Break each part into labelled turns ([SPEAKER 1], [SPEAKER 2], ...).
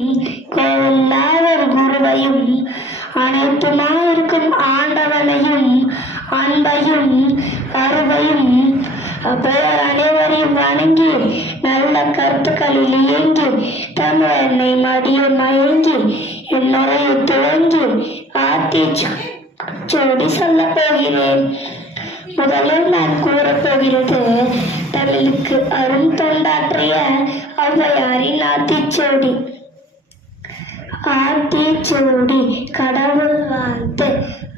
[SPEAKER 1] கோவில்லாத குருவையும் அனைத்துமாயிருக்கும் ஆண்டவனையும் அன்பையும் கருவையும் பிறர் அனைவரையும் வணங்கி நல்ல கருத்துக்களில் இயங்கி தமிழ் என்னை மடிய மயங்கி என் துவங்கி ஆத்தி சோடி சொல்ல போகிறேன். முதலில் நான் கூறப்போகிறது தமிழுக்கு அரும் தொண்டாற்றிய ஔவையாரின் ஆத்திச்சோடி. ஆத்திச்சூடி கடவுள் வாழ்த்து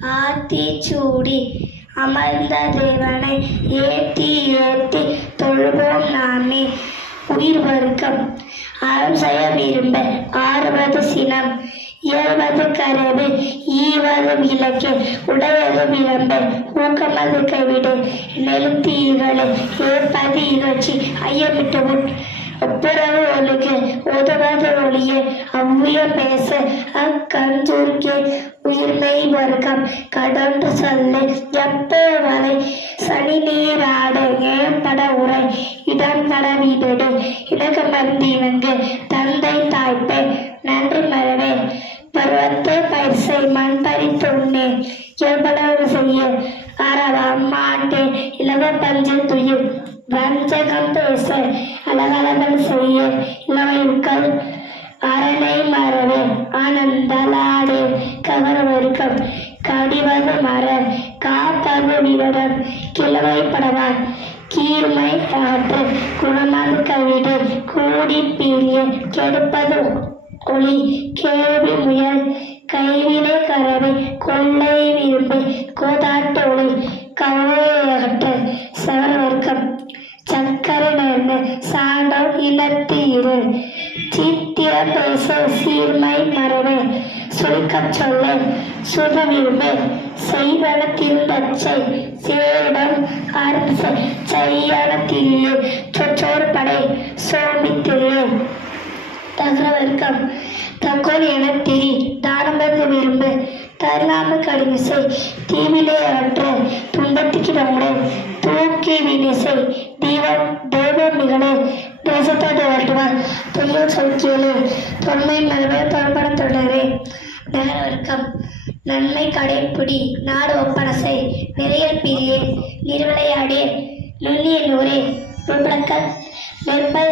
[SPEAKER 1] ஆத்திச்சூடி அமர்ந்த தேவனை ஏத்தி ஏத்தி தொழுவோம் நாமே. உயிர் வர்க்கம். அறம் செய்ய விரும்ப. ஆறுவது சினம். இயல்வது கருவு. ஈவது விளக்கு. உடையது விளம்பு. ஊக்கமது கைவிடு. நெலுத்தி ஏற்பது இகழ்ச்சி. ஐயமிட்டு உட் ஒப்புரவு ஒழுகு உதவாத ஒளிய அவ்விய பேச அக்கஞ்சூர்க்கே உயிர்மை வர்க்கம் கடன்று சொல்லு. எப்போ வரை சனி நீராடு ஏற்பட உரை? இடம் கடவிடு இணக்க மருந்தினங்கு தந்தை தாய்ப்பே நன்றி மரவே பருவத்தை பரிசை மண் பறித்துண்ணே. எவ்வளவு செய்ய. அறவா மாட்டே இலவ பஞ்சில் துயில். வஞ்சகம் பேச. அழகழகல் செய்ய இளமையுக்கள் அரணை மறவே ஆனந்தலாடு. கவரவருக்கம். கடிவது மர காப்பது விரடம் கிழவை படவான் கீழ்மை காற்று. குணமது கவிடு. கூடி பீரிய கெடுப்பது ஒளி. கேள்வி முயல். கைவினை கரவை. கொள்ளை விரும்பு. கோதாட்டு ஒளி. சாண்டோர் சீத்திய பேச சீர்மை மரபு சுருக்கச் சொல்ல சுத விரும்பு செய்வன திருந்தச்சை சேரிடம் அரசு செய்யன திரிய சொச்சோர் படை சோமித்திரு தகவல்கம் தக்கோல் என திரி. தானம்பது விரும்பு. தருணாம கடுமிசை. தீவிலே அற்ற துன்பத்துக்கு நம்முடைய தூக்கி வினிசை தீவ தேவ மிகனே தேசத்தோடு வருடுவார் துணிய சொல் கேளு. தொன்மை மரபை பரம்பர தொடரே. நகரவர்க்கம் நன்மை கடைப்பிடி நாடு ஒப்பனசை நிறைய பிரியே. நிறுவலையாடே நுண்ணிய நூறே. நுண்பக்க நெற்பல்